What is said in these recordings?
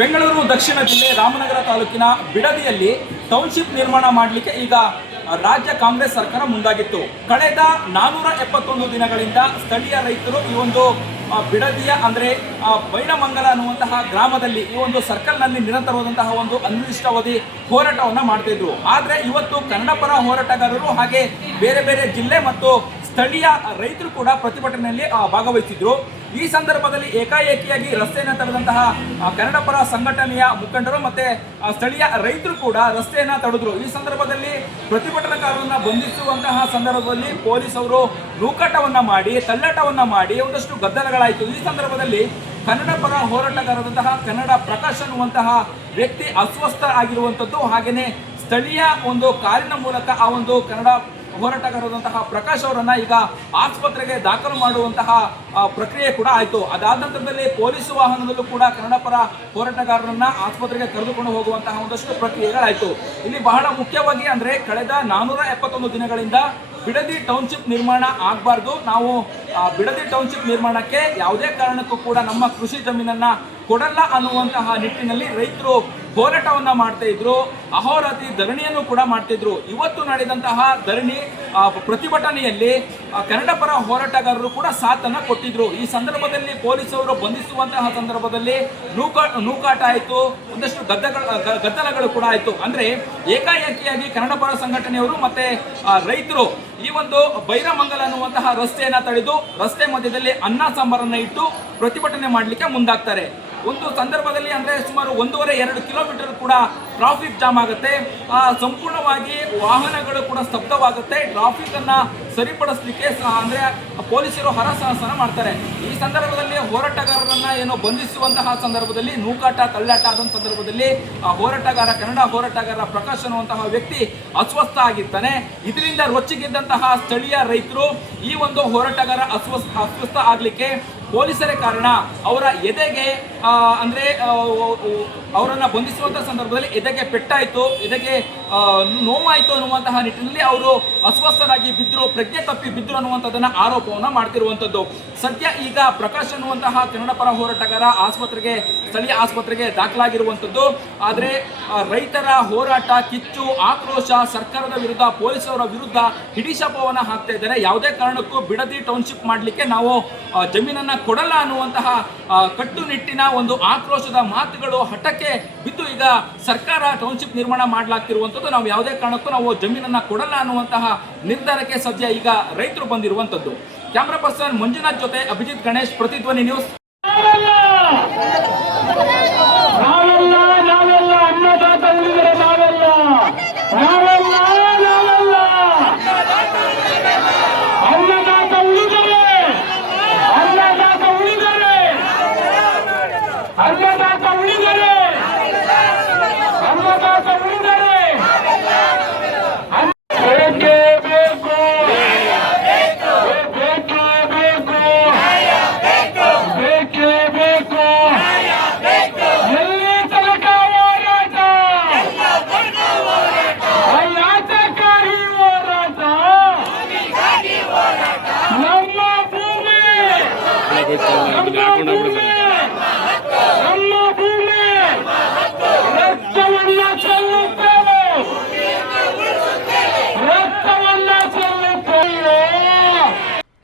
ಬೆಂಗಳೂರು ದಕ್ಷಿಣ ಜಿಲ್ಲೆ ರಾಮನಗರ ತಾಲೂಕಿನ ಬಿಡದಿಯಲ್ಲಿ ಟೌನ್ಶಿಪ್ ನಿರ್ಮಾಣ ಮಾಡಲಿಕ್ಕೆ ಈಗ ರಾಜ್ಯ ಕಾಂಗ್ರೆಸ್ ಸರ್ಕಾರ ಮುಂದಾಗಿತ್ತು. ಕಳೆದ 471 ದಿನಗಳಿಂದ ಸ್ಥಳೀಯ ರೈತರು ಈ ಒಂದು ಬಿಡದಿಯ ಅಂದರೆ ಬೈನಮಂಗಲ ಅನ್ನುವಂತಹ ಗ್ರಾಮದಲ್ಲಿ ಈ ಒಂದು ಸರ್ಕಲ್ನಲ್ಲಿ ನಿರಂತರವಾದಂತಹ ಒಂದು ಅನಿರ್ದಿಷ್ಟಾವಧಿ ಹೋರಾಟವನ್ನು ಮಾಡ್ತಿದ್ರು. ಆದರೆ ಇವತ್ತು ಕನ್ನಡಪರ ಹೋರಾಟಗಾರರು ಹಾಗೆ ಬೇರೆ ಬೇರೆ ಜಿಲ್ಲೆ ಮತ್ತು ಸ್ಥಳೀಯ ರೈತರು ಕೂಡ ಪ್ರತಿಭಟನೆಯಲ್ಲಿ ಭಾಗವಹಿಸಿದ್ರು. ಈ ಸಂದರ್ಭದಲ್ಲಿ ಏಕಾಏಕಿಯಾಗಿ ರಸ್ತೆಯನ್ನು ತಡೆದಂತಹ ಕನ್ನಡಪರ ಸಂಘಟನೆಯ ಮುಖಂಡರು ಮತ್ತೆ ಸ್ಥಳೀಯ ರೈತರು ಕೂಡ ರಸ್ತೆಯನ್ನು ತಡೆದ್ರು. ಈ ಸಂದರ್ಭದಲ್ಲಿ ಪ್ರತಿಭಟನಾಕಾರರನ್ನು ಬಂಧಿಸುವಂತಹ ಸಂದರ್ಭದಲ್ಲಿ ಪೊಲೀಸರು ನೂಕಾಟವನ್ನ ಮಾಡಿ ತಳ್ಳಾಟವನ್ನ ಮಾಡಿ ಒಂದಷ್ಟು ಗದ್ದಲಗಳಾಯಿತು. ಈ ಸಂದರ್ಭದಲ್ಲಿ ಕನ್ನಡಪರ ಹೋರಾಟಗಾರರಾದಂತಹ ಕನ್ನಡ ಪ್ರಕಾಶ್ ಅನ್ನುವಂತಹ ವ್ಯಕ್ತಿ ಅಸ್ವಸ್ಥ ಆಗಿರುವಂಥದ್ದು, ಹಾಗೆಯೇ ಸ್ಥಳೀಯ ಒಂದು ಕಾರಿನ ಮೂಲಕ ಆ ಒಂದು ಕನ್ನಡ ಹೋರಾಟಗಾರರಾದಂತಹ ಪ್ರಕಾಶ್ ಅವರನ್ನ ಈಗ ಆಸ್ಪತ್ರೆಗೆ ದಾಖಲು ಮಾಡುವಂತಹ ಪ್ರಕ್ರಿಯೆ ಕೂಡ ಆಯಿತು. ಅದಾದ ನಂತರದಲ್ಲಿ ಪೊಲೀಸ್ ವಾಹನದಲ್ಲೂ ಕೂಡ ಕನ್ನಡಪರ ಹೋರಾಟಗಾರರನ್ನ ಆಸ್ಪತ್ರೆಗೆ ಕರೆದುಕೊಂಡು ಹೋಗುವಂತಹ ಒಂದಷ್ಟು ಪ್ರಕ್ರಿಯೆಗಳಾಯಿತು. ಇಲ್ಲಿ ಬಹಳ ಮುಖ್ಯವಾಗಿ ಅಂದರೆ ಕಳೆದ 471 ದಿನಗಳಿಂದ ಬಿಡದಿ ಟೌನ್ಶಿಪ್ ನಿರ್ಮಾಣ ಆಗಬಾರ್ದು, ನಾವು ಬಿಡದಿ ಟೌನ್ಶಿಪ್ ನಿರ್ಮಾಣಕ್ಕೆ ಯಾವುದೇ ಕಾರಣಕ್ಕೂ ಕೂಡ ನಮ್ಮ ಕೃಷಿ ಜಮೀನನ್ನ ಕೊಡಲ್ಲ ಅನ್ನುವಂತಹ ನಿಟ್ಟಿನಲ್ಲಿ ರೈತರು ಹೋರಾಟವನ್ನ ಮಾಡ್ತಾ ಇದ್ರು. ಅಹೋರಾತ್ರಿ ಧರಣಿಯನ್ನು ಕೂಡ ಮಾಡ್ತಿದ್ರು. ಇವತ್ತು ನಡೆದಂತಹ ಧರಣಿ ಪ್ರತಿಭಟನೆಯಲ್ಲಿ ಕನ್ನಡಪರ ಹೋರಾಟಗಾರರು ಕೂಡ ಸಾಥನ್ನ ಕೊಟ್ಟಿದ್ರು. ಈ ಸಂದರ್ಭದಲ್ಲಿ ಪೊಲೀಸರು ಬಂಧಿಸುವಂತಹ ಸಂದರ್ಭದಲ್ಲಿ ನೂಕಾಟ ಆಯಿತು, ಒಂದಷ್ಟು ಗದ್ದಲಗಳು ಕೂಡ ಆಯಿತು. ಅಂದ್ರೆ ಏಕಾಏಕಿಯಾಗಿ ಕನ್ನಡಪರ ಸಂಘಟನೆಯವರು ಮತ್ತೆ ರೈತರು ಈ ಒಂದು ಬೈರಮಂಗಲ ಅನ್ನುವಂತಹ ರಸ್ತೆಯನ್ನ ತಡೆದು ರಸ್ತೆ ಮಧ್ಯದಲ್ಲಿ ಅನ್ನ ಸಾಂಬಾರನ್ನ ಇಟ್ಟು ಪ್ರತಿಭಟನೆ ಮಾಡಲಿಕ್ಕೆ ಮುಂದಾಗ್ತಾರೆ. ಒಂದು ಸಂದರ್ಭದಲ್ಲಿ ಅಂದರೆ ಸುಮಾರು 1.5-2 ಕಿಲೋಮೀಟರ್ ಕೂಡ ಟ್ರಾಫಿಕ್ ಜಾಮ್ ಆಗುತ್ತೆ. ಸಂಪೂರ್ಣವಾಗಿ ವಾಹನಗಳು ಕೂಡ ಸ್ತಬ್ಧವಾಗುತ್ತೆ. ಟ್ರಾಫಿಕ್ ಅನ್ನ ಸರಿಪಡಿಸಲಿಕ್ಕೆ ಅಂದರೆ ಪೊಲೀಸರು ಹರಸಾಹಸನ ಮಾಡ್ತಾರೆ. ಈ ಸಂದರ್ಭದಲ್ಲಿ ಹೋರಾಟಗಾರರನ್ನ ಏನೋ ಬಂಧಿಸುವಂತಹ ಸಂದರ್ಭದಲ್ಲಿ ನೂಕಾಟ ತಳ್ಳಾಟ ಆದ ಸಂದರ್ಭದಲ್ಲಿ ಕನ್ನಡ ಹೋರಾಟಗಾರ ಪ್ರಕಾಶ್ ಅನ್ನುವಂತಹ ವ್ಯಕ್ತಿ ಅಸ್ವಸ್ಥ ಆಗಿರ್ತಾನೆ. ಇದರಿಂದ ರೊಚ್ಚಿಗೆದ್ದಂತಹ ಸ್ಥಳೀಯ ರೈತರು ಈ ಒಂದು ಹೋರಾಟಗಾರ ಅಸ್ವಸ್ಥ ಆಗ್ಲಿಕ್ಕೆ ಪೊಲೀಸರೇ ಕಾರಣ. ಅವರ ಎದೆಗೆ ಅಂದರೆ ಅವರನ್ನು ಬಂಧಿಸುವಂತಹ ಸಂದರ್ಭದಲ್ಲಿ ಎದೆಗೆ ಪೆಟ್ಟಾಯಿತು, ಎದೆಗೆ ನೋವಾಯಿತು ಅನ್ನುವಂತಹ ನಿಟ್ಟಿನಲ್ಲಿ ಅವರು ಅಸ್ವಸ್ಥರಾಗಿ ಬಿದ್ದರು, ಪ್ರಜ್ಞೆ ತಪ್ಪಿ ಬಿದ್ದರು ಅನ್ನುವಂಥದ್ದನ್ನ ಆರೋಪವನ್ನು ಮಾಡ್ತಿರುವಂಥದ್ದು. ಸದ್ಯ ಈಗ ಪ್ರಕಾಶ್ ಅನ್ನುವಂತಹ ಕನ್ನಡಪರ ಹೋರಾಟಗಾರ ಸ್ಥಳೀಯ ಆಸ್ಪತ್ರೆಗೆ ದಾಖಲಾಗಿರುವಂಥದ್ದು. ಆದರೆ ರೈತರ ಹೋರಾಟ, ಕಿಚ್ಚು, ಆಕ್ರೋಶ ಸರ್ಕಾರದ ವಿರುದ್ಧ, ಪೊಲೀಸರ ವಿರುದ್ಧ ಹಿಡಿಶಾಪವನ್ನು ಹಾಕ್ತಾ ಇದ್ದಾರೆ. ಯಾವುದೇ ಕಾರಣಕ್ಕೂ ಬಿಡದಿ ಟೌನ್ಶಿಪ್ ಮಾಡಲಿಕ್ಕೆ ನಾವು ಜಮೀನನ್ನ ಕೊಡಲ್ಲ ಅನ್ನುವಂತಹ ಕಟ್ಟುನಿಟ್ಟಿನ ಒಂದು ಆಕ್ರೋಶದ ಮಾತುಗಳು ಹಠಕ್ಕೆ ಬಿದ್ದು ಈಗ ಸರ್ಕಾರ ಟೌನ್ಶಿಪ್ ನಿರ್ಮಾಣ ಮಾಡಲಾಗ್ತಿರುವಂಥದ್ದು. ನಾವು ಯಾವುದೇ ಕಾರಣಕ್ಕೂ ನಾವು ಜಮೀನನ್ನ ಕೊಡಲ್ಲ ಅನ್ನುವಂತಹ ನಿರ್ಧಾರಕ್ಕೆ ಸದ್ಯ ಈಗ ರೈತರು ಬಂದಿರುವಂಥದ್ದು. ಕ್ಯಾಮ್ರಾ ಪರ್ಸನ್ ಮಂಜುನಾಥ್ ಜೊತೆ ಅಭಿಜಿತ್ ಗಣೇಶ್, ಪ್ರತಿಧ್ವನಿ ನ್ಯೂಸ್.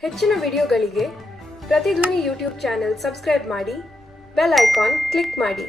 ಹೆಚ್ಚಿನ ವಿಡಿಯೋಗಳಿಗೆ ಪ್ರತಿಧ್ವನಿ ಯೂಟ್ಯೂಬ್ ಚಾನೆಲ್ ಸಬ್ಸ್ಕ್ರೈಬ್ ಮಾಡಿ, ಬೆಲ್ ಐಕಾನ್ ಕ್ಲಿಕ್ ಮಾಡಿ.